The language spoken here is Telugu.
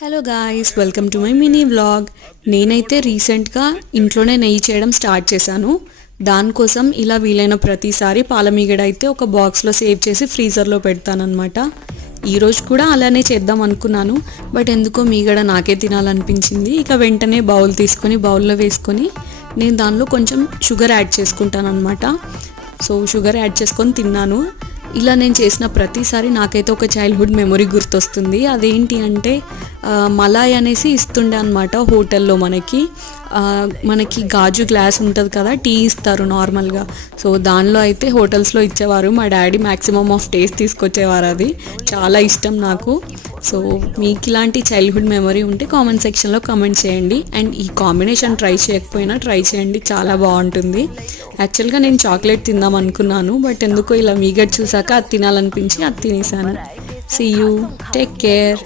Hello guys, welcome to my mini vlog. నేనైతే రీసెంట్గా ఇంట్లోనే నెయ్యి చేయడం స్టార్ట్ చేశాను. దానికోసం ఇలా వీలైన ప్రతిసారి పాలమీగడ అయితే ఒక బాక్స్లో సేవ్ చేసి ఫ్రీజర్లో పెడతానమాట. ఈరోజు కూడా అలానే చేద్దాం అనుకున్నాను, బట్ ఎందుకో మీగడ నాకే తినాలనిపించింది. ఇక వెంటనే బౌల్ తీసుకొని బౌల్లో వేసుకొని నేను దానిలో కొంచెం షుగర్ యాడ్ చేసుకుంటాను అనమాట. సో షుగర్ యాడ్ చేసుకొని తిన్నాను. ఇలా నేను చేసిన ప్రతిసారి నాకైతే ఒక చైల్డ్హుడ్ మెమొరీ గుర్తొస్తుంది. అదేంటి అంటే మలాయ్ అనేసి ఇస్తుండే అనమాట హోటల్లో. మనకి గాజు గ్లాస్ ఉంటుంది కదా, టీ ఇస్తారు నార్మల్గా. సో దానిలో అయితే హోటల్స్లో ఇచ్చేవారు. మా డాడీ మ్యాక్సిమమ్ ఆఫ్ టేస్ట్ తీసుకొచ్చేవారు. అది చాలా ఇష్టం నాకు. సో మీకు ఇలాంటి చైల్డ్హుడ్ మెమొరీ ఉంటే కామెంట్ సెక్షన్లో కామెంట్ చేయండి. అండ్ ఈ కాంబినేషన్ ట్రై చేయకపోయినా ట్రై చేయండి, చాలా బాగుంటుంది. యాక్చువల్గా నేను చాక్లెట్ తిందాం అనుకున్నాను, బట్ ఎందుకో ఇలా మీగడ చూసాక అది తినాలనిపించి అది తినేసాను. See you, take care.